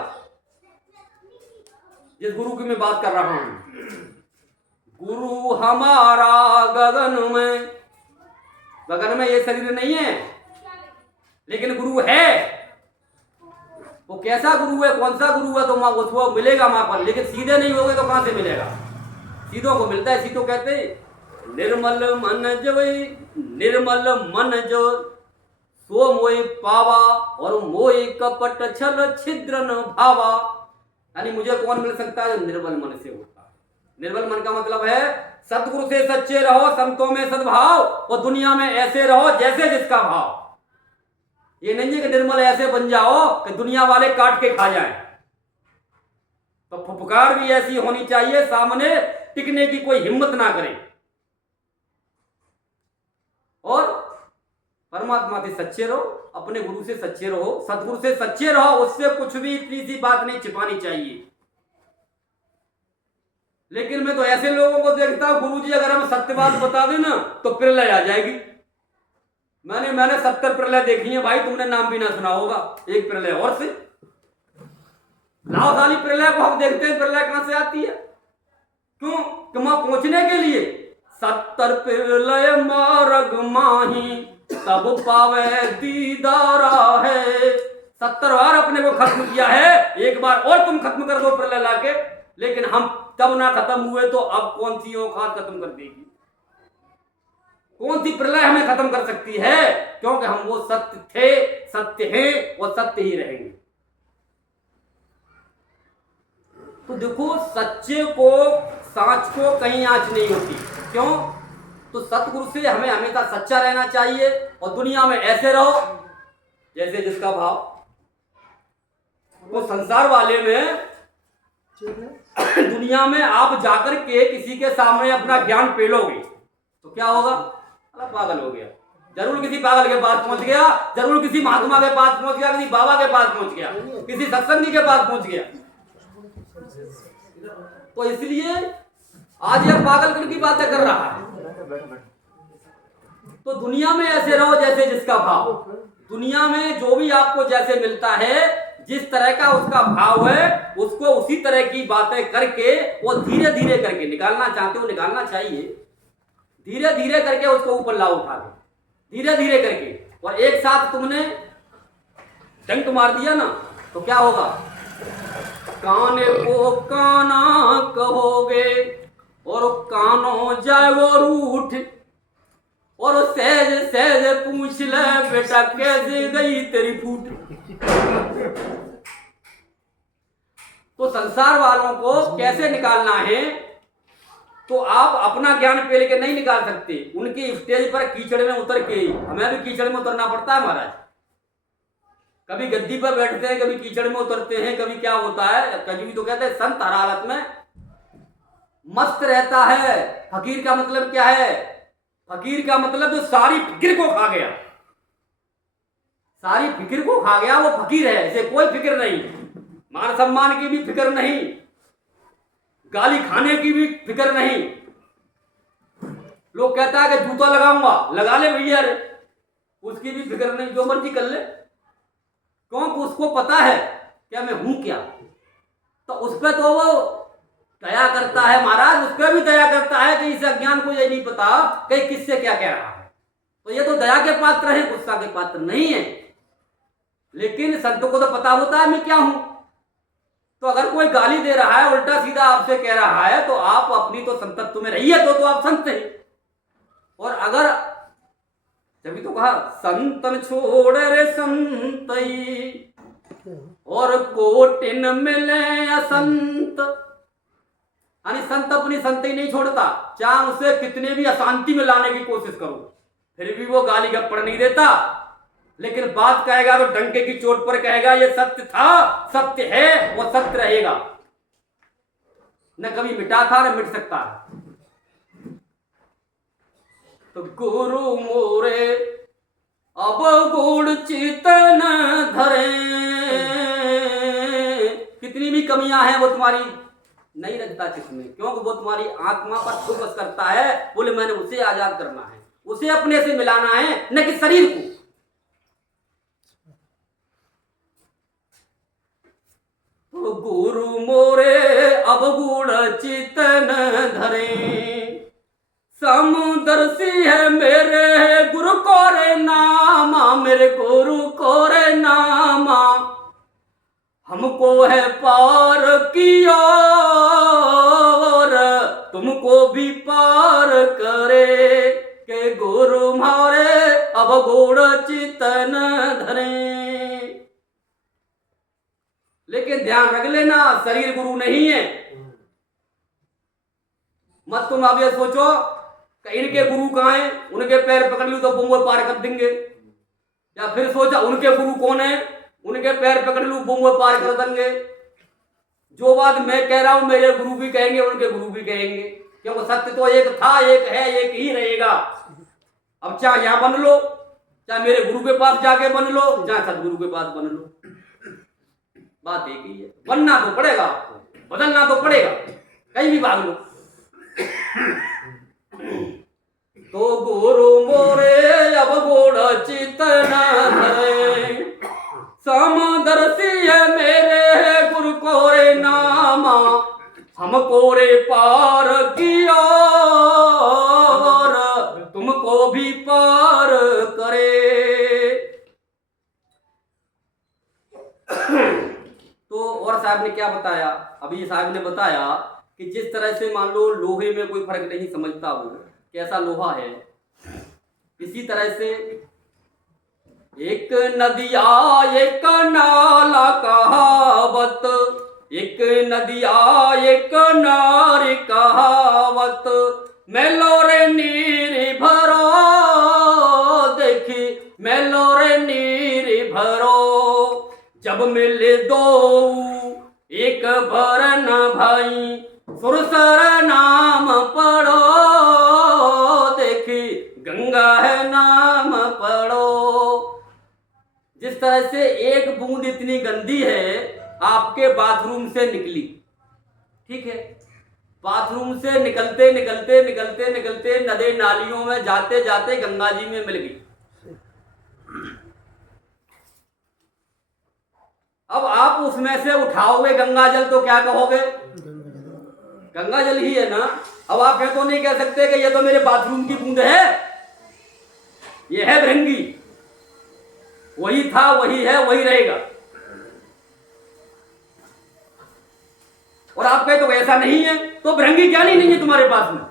जिस गुरु की मैं बात कर रहा हूं, गुरु हमारा गगन में, गगन में ये शरीर नहीं है लेकिन गुरु है। वो कैसा गुरु है, कौन सा गुरु है, तो वो मिलेगा वहां पर, लेकिन सीधे नहीं होगे तो कहां से मिलेगा? सीधों को मिलता है। सीधो कहते निर्मल मन जो, निर्मल मन जो सो मोहि पावा, और मोहि कपट छल छिद्र न भावा। यानी मुझे कौन मिल सकता है? जो निर्मल मन से होता है। निर्मल मन का मतलब है सतगुरु से सच्चे रहो, संतों में सद्भाव, और दुनिया में ऐसे रहो जैसे जिसका भाव। ये नहीं है कि निर्मल ऐसे बन जाओ कि दुनिया वाले काट के खा जाएं। तो फुफकार भी ऐसी होनी चाहिए, सामने टिकने की कोई हिम्मत ना करे, और परमात्मा से सच्चे रहो, अपने गुरु से सच्चे रहो, सतगुरु से सच्चे रहो। उससे कुछ भी इतनी सी बात नहीं छिपानी चाहिए। लेकिन मैं तो ऐसे लोगों को देखता हूं, गुरुजी अगर हम सत्य बात बता दें ना तो प्रलय आ जाएगी। मैंने 70 प्रलय देखी है भाई, तुमने नाम भी ना सुना होगा। एक प्रलय और से लाओ साली प्रलय को हम देखते हैं, प्रलय कहां से आती है? क्यों? कि वहां पहुंचने के लिए 70 प्रलय मार्ग माही तब पावे दीदारा है। 70 बार अपने को खत्म किया है, एक बार और तुम खत्म कर दो प्रलय लाके, लेकिन हम तब ना खत्म हुए तो अब कौन सी औकात खत्म कर देगी? कौन सी प्रलय हमें खत्म कर सकती है? क्योंकि हम वो सत्य थे, सत्य हैं, और सत्य ही रहेंगे। तो देखो, सच्चे को, सांच को कहीं आंच नहीं होती। क्यों? तो सतगुरु से हमें हमेशा सच्चा रहना चाहिए, और दुनिया में ऐसे रहो जैसे जिसका भाव। तो संसार वाले में, दुनिया में आप जाकर के किसी के सामने अपना ज्ञान पेलोगे तो क्या होगा? अरे पागल हो गया, जरूर किसी पागल के पास पहुंच गया, जरूर किसी महात्मा के पास पहुंच गया, किसी बाबा के पास पहुंच गया, किसी सत्संगी के पास पहुंच गया। तो इसलिए आज यह पागल की बातें कर रहा है। तो दुनिया में ऐसे रहो जैसे जिसका भाव। दुनिया में जो भी आपको जैसे मिलता है, जिस तरह का उसका भाव है, उसको उसी तरह की बातें करके, वो धीरे धीरे करके निकालना चाहते हो, निकालना चाहिए। धीरे धीरे करके उसको ऊपर ला उठा के, धीरे धीरे करके। और एक साथ तुमने डंक मार दिया ना तो क्या होगा? काने को काना कहोगे, और कानो जाए वो रूठ, और सहज सहज पूछ ले बेटा कैसे गई तेरी फूट। तो संसार वालों को कैसे निकालना है? तो आप अपना ज्ञान पेल के नहीं निकाल सकते। उनकी स्टेज पर कीचड़ में उतर के, हमें भी कीचड़ में उतरना पड़ता है महाराज। कभी गद्दी पर बैठते हैं, कभी कीचड़ में उतरते हैं, कभी क्या होता है। कभी तो कहते हैं संत हर हालत में मस्त रहता है। फकीर का मतलब क्या है? फकीर का मतलब जो सारी फिक्र को खा गया, सारी फिक्र को खा गया, वो फकीर है। इसे कोई फिक्र नहीं, मान सम्मान की भी फिक्र नहीं, गाली खाने की भी फिक्र नहीं। लोग कहता है कि जूता लगाऊंगा, लगा ले भैया रे, उसकी भी फिक्र नहीं, जो मर्जी कर ले, क्योंकि उसको पता है क्या मैं हूं क्या। तो उस पर तो वो दया करता है महाराज, उस पर भी दया करता है कि इस अज्ञान को ये नहीं पता कि किससे क्या कह रहा है। तो ये तो दया के पात्र है, गुस्सा के पात्र नहीं है। लेकिन संतों को तो पता होता है मैं क्या हूं। तो अगर कोई गाली दे रहा है, उल्टा सीधा आपसे कह रहा है, तो आप अपनी तो संतत्व में रहिए, तो आप संत हैं। और अगर, तभी तो कहा संतन छोड़ रे संतई, और कोटिन मिले असंत। यानी संत अपनी संतई नहीं छोड़ता, चाहे उसे कितने भी अशांति में लाने की कोशिश करो, फिर भी वो गाली गप्पड़ नहीं देता। लेकिन बात कहेगा तो डंके की चोट पर कहेगा ये सत्य था, सत्य है, वो सत्य रहेगा, न कभी मिटा था न मिट सकता। तो गुरु मोरे अब गुड़ चितन धरे, कितनी भी कमियां हैं वो तुम्हारी नहीं रखता किसमें, क्योंकि वो तुम्हारी आत्मा पर फोकस करता है। बोले मैंने उसे आजाद करना है, उसे अपने से मिलाना है, न कि शरीर को। तो गुरु मोरे अब गुड़ चितन धरे, समुदर्शी है मेरे गुरु को रे नामा, मेरे गुरु को रे नामा। तुमको है पार की ओर, तुमको भी पार करे के गुरु मारे अब गोड़ चितन धरे। लेकिन ध्यान रख लेना, शरीर गुरु नहीं है। मत तुम अब ये सोचो कि इनके गुरु कहाँ हैं, उनके पैर पकड़ लूं तो बुम्बो पार कर देंगे, या फिर सोचा उनके गुरु कौन है, उनके पैर पकड़ लूं बुम्बो पार कर देंगे। जो बात मैं कह रहा हूं मेरे गुरु भी कहेंगे, उनके गुरु भी कहेंगे, क्योंकि सत्य तो एक था, एक है, एक ही रहेगा। अब चाहे यहां बन लो, चाहे मेरे गुरु के पास जाके बन लो, चाहे सतगुरु के पास बन लो, बात एक ही है। बनना तो पड़ेगा, बदलना तो पड़ेगा, कहीं भी भाग लो। तो गुरु मोरे अब गोड़ चितन धरे, समदर्शी है मेरे गुरु कोरे नामा, हमको रे पार की ओर, तुमको भी पार करे। तो और साहब ने क्या बताया, अभी साहब ने बताया कि जिस तरह से मान लो लोहे में कोई फर्क नहीं समझता वो कैसा लोहा है, इसी तरह से एक नदिया एक नाला कहावत, एक नदिया एक नार कहावत, मेलो रे नीर भरो देखी, मेलो रे नीर भरो, जब मिले दो एक भरन भाई, सुरसर नाम पढ़ो देखी, गंगा है नाम पढ़ो। जिस तरह से एक बूंद इतनी गंदी है आपके बाथरूम से निकली, ठीक है, बाथरूम से निकलते निकलते निकलते निकलते नदी नालियों में जाते जाते गंगा जी में मिल गई। अब आप उसमें से उठाओगे गंगा जल तो क्या कहोगे, गंगा जल ही है ना। अब आप ये तो नहीं कह सकते कि ये तो मेरे बाथरूम की बूंद है, ये है भृंगी, वही था वही है वही रहेगा। और आप कहे तो ऐसा नहीं है, तो भृंगी ज्ञान ही नहीं है तुम्हारे पास में।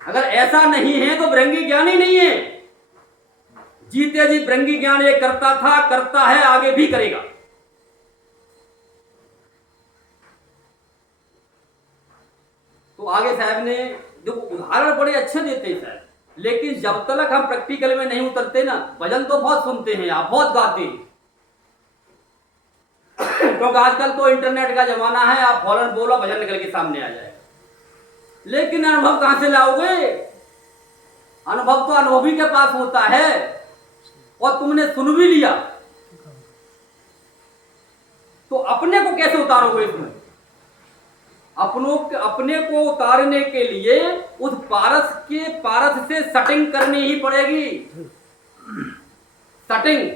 अगर ऐसा नहीं है तो भृंगी ज्ञान ही नहीं है। जीते जी भृंगी ज्ञान ये करता था, करता है, आगे भी करेगा। तो आगे साहब ने देखो उदाहरण बड़े अच्छे देते हैं साहब, लेकिन जब तक हम प्रैक्टिकल में नहीं उतरते ना, भजन तो बहुत सुनते हैं आप, बहुत गाते हैं, क्योंकि आजकल तो इंटरनेट का जमाना है, आप फौरन बोलो भजन निकल के सामने आ जाएगा। लेकिन अनुभव कहां से लाओगे, अनुभव तो अनुभवी के पास होता है, और तुमने सुन भी लिया तो अपने को कैसे उतारोगे इसमें। अपने को उतारने के लिए उस पारस से सेटिंग करनी ही पड़ेगी। सेटिंग,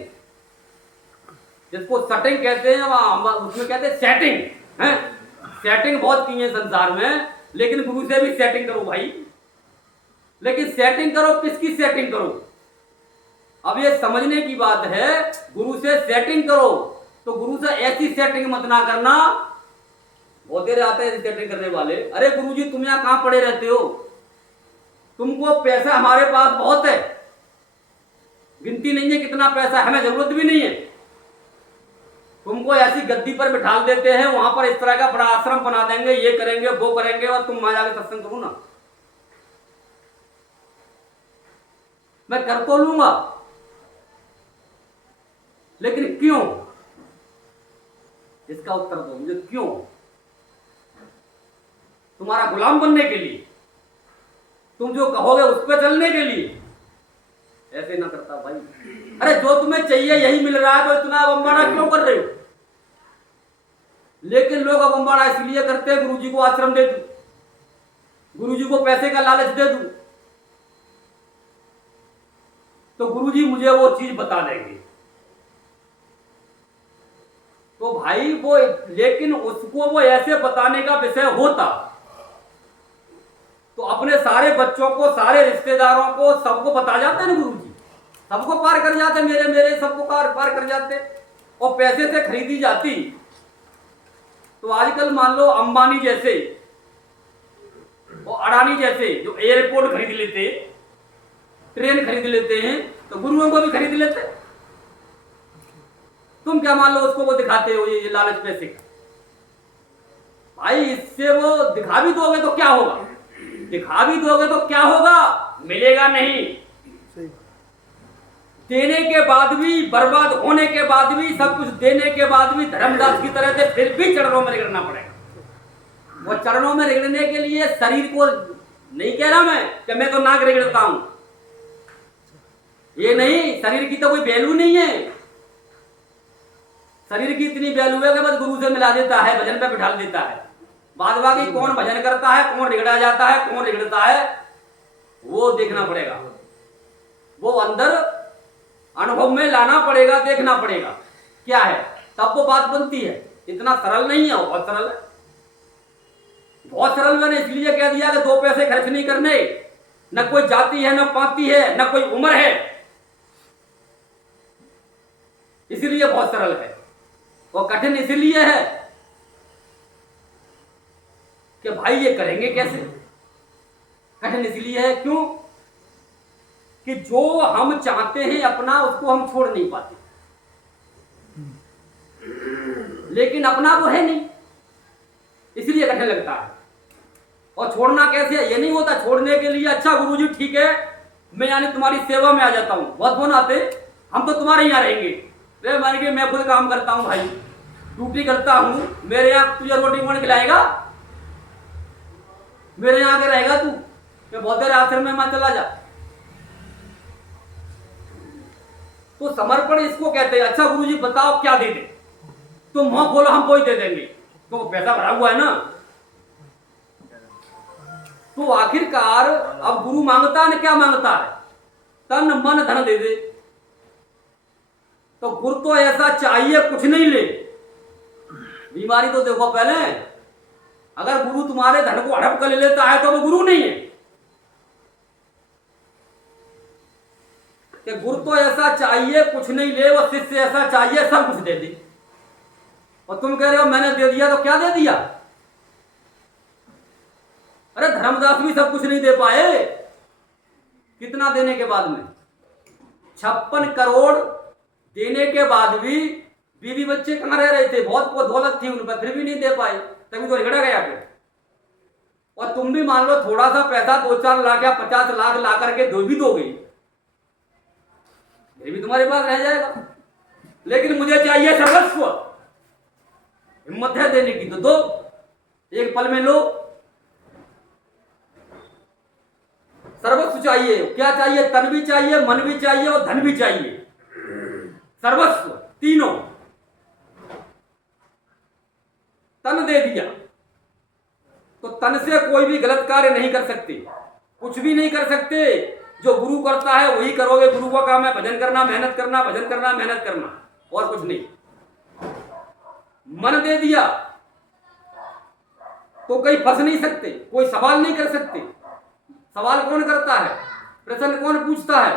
जिसको सेटिंग कहते हैं उसमें कहते हैं सेटिंग है। सेटिंग बहुत की है संसार में, लेकिन गुरु से भी सेटिंग करो भाई। लेकिन सेटिंग करो किसकी सेटिंग करो, अब ये समझने की बात है। गुरु से सेटिंग करो तो गुरु से ऐसी सेटिंग मत ना करना। बहुत देर आते हैं सेटिंग करने वाले, अरे गुरुजी तुम यहाँ कहां पड़े रहते हो, तुमको पैसा हमारे पास बहुत है, गिनती नहीं है कितना पैसा, हमें जरूरत भी नहीं है। तुमको ऐसी गद्दी पर बिठा देते हैं, वहां पर इस तरह का बड़ा आश्रम बना देंगे, ये करेंगे वो करेंगे, और तुम वहां जाके सत्संग करो ना। मैं कर तो लूंगा, लेकिन क्यों, इसका उत्तर दो मुझे। क्यों? तुम्हारा गुलाम बनने के लिए, तुम जो कहोगे उस पर चलने के लिए। ऐसे ना करता भाई। अरे जो तुम्हें चाहिए यही मिल रहा है तो इतना बम्बाड़ा क्यों कर रहे हो। लेकिन लोग बम्बाड़ा इसलिए करते हैं, गुरुजी को आश्रम दे दूं, गुरुजी को पैसे का लालच दे दूं तो गुरुजी मुझे वो चीज बता देंगे। तो भाई वो, लेकिन उसको वो ऐसे बताने का विषय होता तो अपने सारे बच्चों को, सारे रिश्तेदारों को, सबको बता जाते ना गुरुजी, सबको पार कर जाते, मेरे सबको पार कर जाते। और पैसे से खरीदी जाती तो आजकल मान लो अंबानी जैसे और अडानी जैसे जो एयरपोर्ट खरीद लेते, ट्रेन खरीद लेते हैं, तो गुरुओं को भी खरीद लेते। तुम क्या मान लो उसको वो दिखाते हो ये लालच पैसे का। भाई इससे वो दिखा भी दोगे तो क्या होगा, दिखा भी दोगे तो क्या होगा, मिलेगा नहीं। देने के बाद भी, बर्बाद होने के बाद भी, सब कुछ देने के बाद भी धर्मदास की तरह से फिर भी चरणों में रगड़ना पड़ेगा। वो चरणों में रगड़ने के लिए शरीर को नहीं कह रहा मैं कि मैं तो नाक रगड़ता हूं, ये नहीं, शरीर की तो कोई वैल्यू नहीं है। शरीर की इतनी वैल्यू है कि बस गुरु से मिला देता है, भजन पे बिठा देता है। बाद बाकी कौन भजन करता है, कौन रिगड़ा जाता है, कौन रिगड़ता है, वो देखना पड़ेगा, वो अंदर अनुभव में लाना पड़ेगा, देखना पड़ेगा क्या है, तब वो बात बनती है। इतना सरल नहीं है, बहुत सरल है, बहुत सरल। मैंने इसलिए कह दिया कि 2 पैसे खर्च नहीं करने, न कोई जाति है, न पाती है, न कोई उम्र है, इसीलिए बहुत सरल है। और कठिन इसलिए है कि भाई ये करेंगे कैसे। कठिन इसलिए है क्यों कि जो हम चाहते हैं अपना, उसको हम छोड़ नहीं पाते, लेकिन अपना वो है नहीं, इसलिए कठिन लगता है। और छोड़ना कैसे है, ये नहीं होता छोड़ने के लिए अच्छा गुरुजी ठीक है मैं यानी तुम्हारी सेवा में आ जाता हूं, बहुत फोन आते, हम तो तुम्हारे यहाँ रहेंगे। रे मान के मैं खुद काम करता हूं भाई, ड्यूटी करता हूं, मेरे यहाँ तुझे रोटी कौन खिलाएगा, मेरे यहाँ आके रहेगा तू, मैं बहुत देर आश्रम में चला जा। तो समर्पण इसको कहते हैं। अच्छा गुरुजी बताओ क्या दे दे, तुम मुंह खोलो हम कोई दे देंगे, तो पैसा भरा हुआ है ना। तो आखिरकार अब गुरु मांगता है, क्या मांगता है, तन मन धन दे दे। तो गुरु तो ऐसा चाहिए कुछ नहीं ले। बीमारी तो देखो पहले, अगर गुरु तुम्हारे धन को हड़प कर ले लेता है तो वो गुरु नहीं है। कि गुरु तो ऐसा चाहिए कुछ नहीं ले, वो शिष्य ऐसा चाहिए सब कुछ दे दे। और तुम कह रहे हो मैंने दे दिया, तो क्या दे दिया। अरे धर्मदास भी सब कुछ नहीं दे पाए, कितना देने के बाद में 56 करोड़ देने के बाद भी बीवी बच्चे कहां रह रहे थे, बहुत दौलत थी उन पर, फिर भी नहीं दे पाए, तभी तो रिगड़ा गया फिर। और तुम भी मान लो थोड़ा सा पैसा 2-4 लाख या 50 लाख ला करके दो भी दोगे, फिर भी तुम्हारे पास रह जाएगा। लेकिन मुझे चाहिए सर्वस्व, हिम्मत है देने की तो दो, एक पल में लो। सर्वस्व चाहिए, क्या चाहिए, तन भी चाहिए, मन भी चाहिए और धन भी चाहिए, सर्वस्व तीनों। तन दे दिया तो तन से कोई भी गलत कार्य नहीं कर सकते, कुछ भी नहीं कर सकते। जो गुरु करता है वही करोगे, गुरु का काम है भजन करना, मेहनत करना, भजन करना, मेहनत करना, और कुछ नहीं। मन दे दिया तो कहीं फंस नहीं सकते, कोई सवाल नहीं कर सकते। सवाल कौन करता है, प्रश्न कौन पूछता है,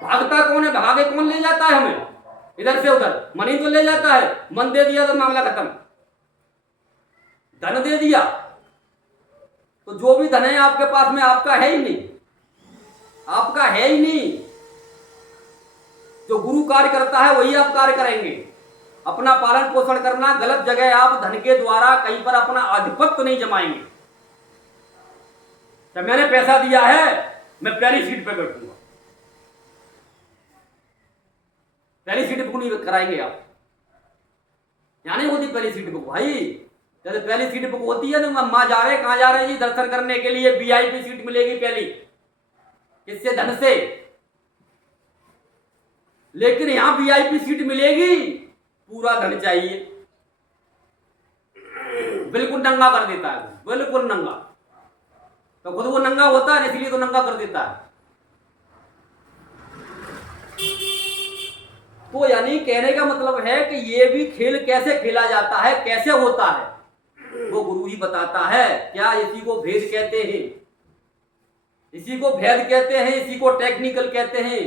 भागता कौन है, भागे कौन ले जाता है हमें इधर से उधर, मन ही तो ले जाता है। मन दे दिया तो मामला खत्म। धन दे दिया तो जो भी धन है आपके पास में आपका है ही नहीं, आपका है ही नहीं। जो गुरु कार्य करता है वही आप कार्य करेंगे। अपना पालन पोषण करना, गलत जगह आप धन के द्वारा कहीं पर अपना आधिपत्य नहीं जमाएंगे। तो मैंने पैसा दिया है मैं पहली सीट पे बैठूंगा, पहली सीट बुक नहीं कराएंगे आप, यहां नहीं होती पहली सीट बुक भाई। जैसे पहली सीट बुक होती है ना, मां जा रहे कहां जा रहे हैं जी, दर्शन करने के लिए, वीआईपी सीट मिलेगी पहली, किससे, धन से। लेकिन यहां वीआईपी सीट मिलेगी, पूरा धन चाहिए, बिल्कुल नंगा कर देता है, बिल्कुल नंगा। तो खुद वो नंगा होता है इसलिए तो नंगा कर देता है। तो यानी कहने का मतलब है कि ये भी खेल कैसे खेला जाता है, कैसे होता है, वो गुरु ही बताता है। क्या इसी को भेद कहते हैं, इसी को भेद कहते हैं, इसी को टेक्निकल कहते हैं,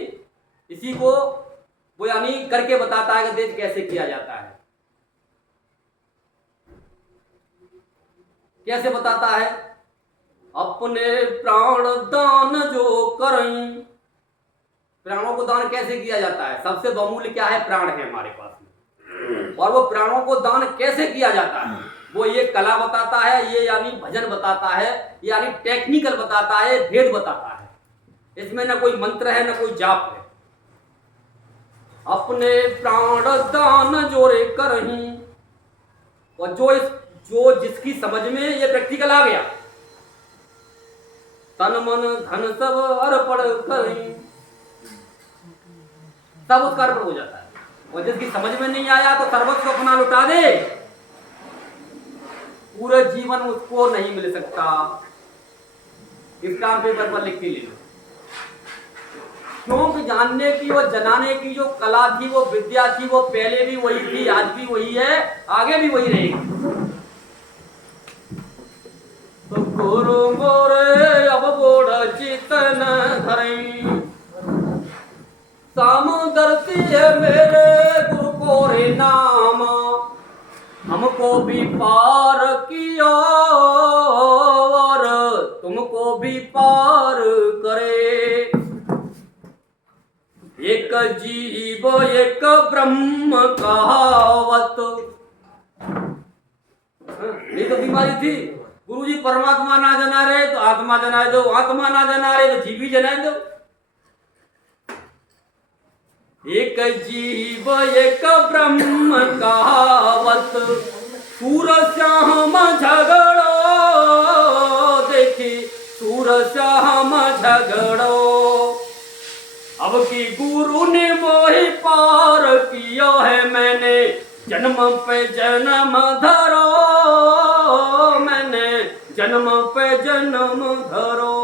इसी को वो यानी करके बताता है कि देख कैसे किया जाता है। कैसे बताता है? अपने प्राण दान जो करें। प्राणों को दान कैसे किया जाता है? सबसे बहुमूल्य क्या है? प्राण है हमारे पास में, और वो प्राणों को दान कैसे किया जाता है वो ये कला बताता है, ये यानी भजन बताता है, यानी टेक्निकल बताता है, भेद बताता है। इसमें न कोई मंत्र है न कोई जाप है। अपने प्राण दान जोरे करहीं, और जो जिसकी समझ में ये प्रैक्टिकल आ गया, तन मन धन सब अर्पण करें, तब उसका अर्पण हो जाता है। और जिसकी समझ में नहीं आया तो सर्वस्व अपना लुटा दे, पूरा जीवन उसको नहीं मिल सकता। स्टाम्प पेपर पर लिख के ले लो। क्योंकि जानने की और जनाने की जो कला थी, वो विद्या थी, वो पहले भी वही थी, आज भी वही है, आगे भी वही रहेगी। तो गुरु मोरे अब बोड़ चितन धरें, सामदर्शी है मेरे गुरु को रे नाम, हमको भी पार किया और तुमको भी पार करे। एक जीव एक ब्रह्म कहावत, ये तो बीमारी थी। गुरुजी परमात्मा ना जना रहे तो आत्मा जना दो, आत्मा ना जना रहे तो जीव ही जना दो। एक जीव एक ब्रह्म कहावत, सूर श्याम झगड़ो देखी, सूर श्याम झगड़ो, अब की गुरु ने मोहि पार किया है, मैंने जन्म पे जन्म धरो, मैंने जन्म पे जन्म धरो।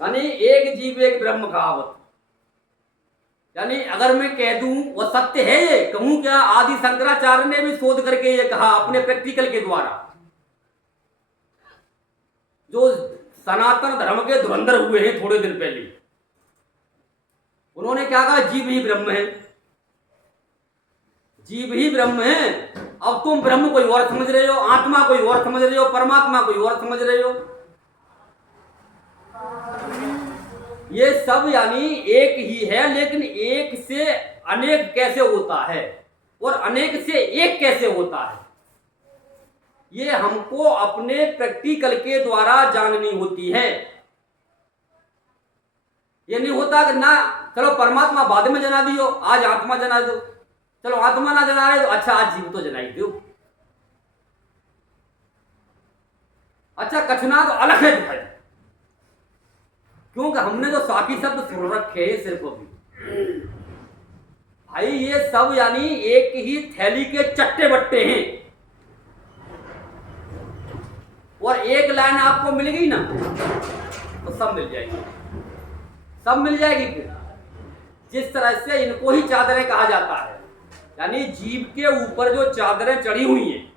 यानी एक जीव एक ब्रह्म कहावत, यानी अगर मैं कह दूं वो सत्य है, ये कहूं क्या? आदि शंकराचार्य ने भी शोध करके ये कहा अपने प्रैक्टिकल के द्वारा। जो सनातन धर्म के धुरंधर हुए हैं थोड़े दिन पहले, उन्होंने क्या कहा? जीव ही ब्रह्म है, जीव ही ब्रह्म है। अब तुम ब्रह्म कोई और समझ रहे हो, आत्मा कोई और समझ रहे हो, परमात्मा कोई और समझ रहे हो। ये सब यानी एक ही है, लेकिन एक से अनेक कैसे होता है और अनेक से एक कैसे होता है, ये हमको अपने प्रैक्टिकल के द्वारा जाननी होती है। ये नहीं होता कि ना चलो परमात्मा बाद में जना दियो, आज आत्मा जना दो, चलो आत्मा ना जना रहे तो अच्छा आज जीव तो जनाई दो। अच्छा कछना तो अलग है भाई, क्योंकि हमने तो साकी शब्द सुन रखे हैं सिर को भी। भाई ये सब यानी एक ही थैली के चट्टे बट्टे हैं, और एक लाइन आपको मिल गई ना तो सब मिल जाएगी, सब मिल जाएगी। फिर जिस तरह से इनको ही चादरें कहा जाता है, यानी जीव के ऊपर जो चादरें चढ़ी हुई हैं,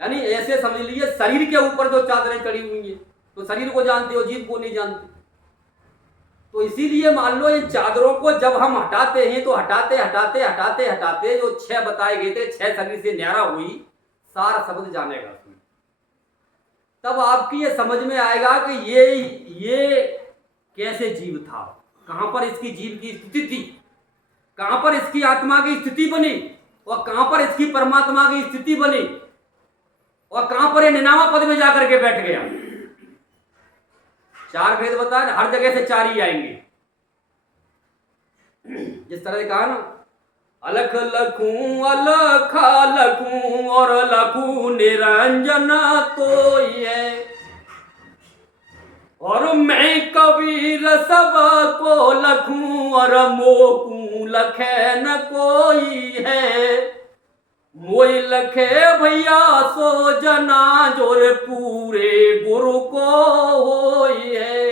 यानी ऐसे समझ लीजिए शरीर के ऊपर जो चादरें चढ़ी हुई हैं, तो शरीर को जानते हो, जीव को नहीं जानते। तो इसीलिए मान लो इन चादरों को जब हम हटाते हैं तो हटाते हटाते हटाते हटाते जो 6 बताए गए थे, 6 शरीर से न्यारा हुई, सार शब्द जानेगा। तब आपकी ये समझ में आएगा कि ये कैसे जीव था, कहां पर इसकी जीव की स्थिति थी, कहां पर इसकी आत्मा की स्थिति बनी, और कहां पर इसकी परमात्मा की स्थिति बनी, और कहां पर ये निनामा पद में जाकर के बैठ गया। 4 भेद बताए, हर जगह से 4 ही आएंगे। जिस तरह से कहा ना, अलख लखूं अलखा लखूं और लखूं निरंजन तो है, और मैं कबीर सब को लखूं और मोकू लखे न कोई है, मोई लखे भैया सो जना जोर पूरे गुरु को होई है।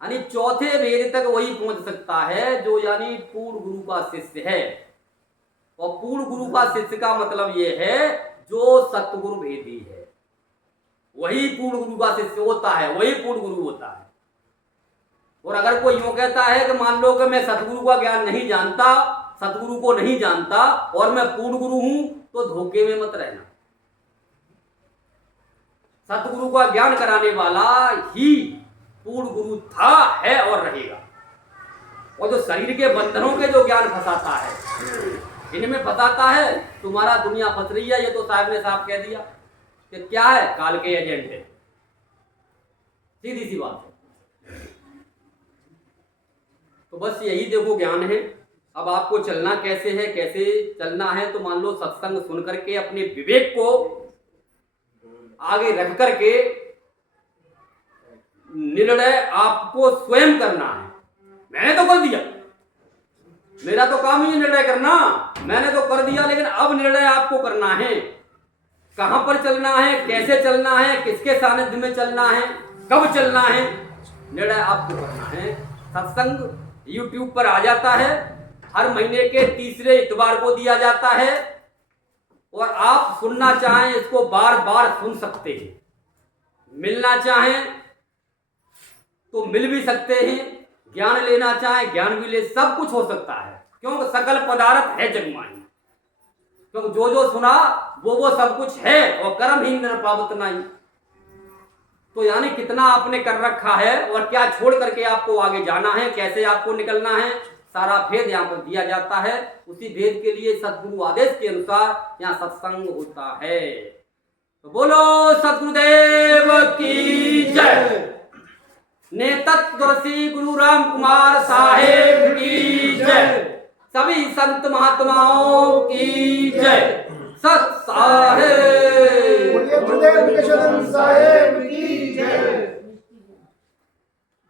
यानी चौथे भेद तक वही पहुंच सकता है जो यानी पूर्ण गुरु का शिष्य है। और पूर्ण गुरु का शिष्य का मतलब ये है जो सतगुरु भेदी है, वही पूर्ण गुरु का शिष्य होता है, वही पूर्ण गुरु होता है। और अगर कोई यूं कहता है कि मान लो कि मैं सतगुरु का ज्ञान नहीं जानता, सतगुरु को नहीं जानता और मैं पूर्ण गुरु हूं तो धोखे में मत रहना। सतगुरु का ज्ञान कराने वाला ही पूर्ण गुरु था, है और रहेगा। और जो शरीर के बंधनों के जो ज्ञान फंसाता है, इनमें फंसाता है, तुम्हारा दुनिया फंस रही है। ये तो साहब ने साफ कह दिया कि क्या है, काल के एजेंट है, सीधी सी बात है। तो बस यही देखो ज्ञान है। अब आपको चलना कैसे है, कैसे चलना है, तो मान लो सत्संग सुन करके अपने विवेक को आगे रख करके निर्णय आपको स्वयं करना है। मैंने तो कर दिया, मेरा तो काम ही है निर्णय करना, मैंने तो कर दिया, लेकिन अब निर्णय आपको करना है। कहां पर चलना है, कैसे चलना है, किसके सानिध्य में चलना है, कब चलना है, निर्णय आपको करना है। सत्संग YouTube पर आ जाता है, हर महीने के तीसरे इतवार को दिया जाता है और आप सुनना चाहें इसको बार बार सुन सकते हैं, मिलना चाहें तो मिल भी सकते हैं, ज्ञान लेना चाहें ज्ञान भी ले, सब कुछ हो सकता है, क्योंकि सकल पदार्थ है जगमाई। क्योंकि जो सुना वो सब कुछ है और कर्म ही निरपावत नहीं। तो यानी कितना आपने कर रखा है और क्या छोड़ करके आपको आगे जाना है, कैसे आपको निकलना है, सारा भेद यहाँ पर दिया जाता है। उसी भेद के लिए सतगुरु आदेश के अनुसार यहाँ सत्संग होता है। तो बोलो सतगुरुदेव की जय। नेतृत्वदर्शी गुरु राम कुमार साहेब की जय। सभी संत महात्माओं की जय। सत साहेब गुरुदेव साहेब की जय।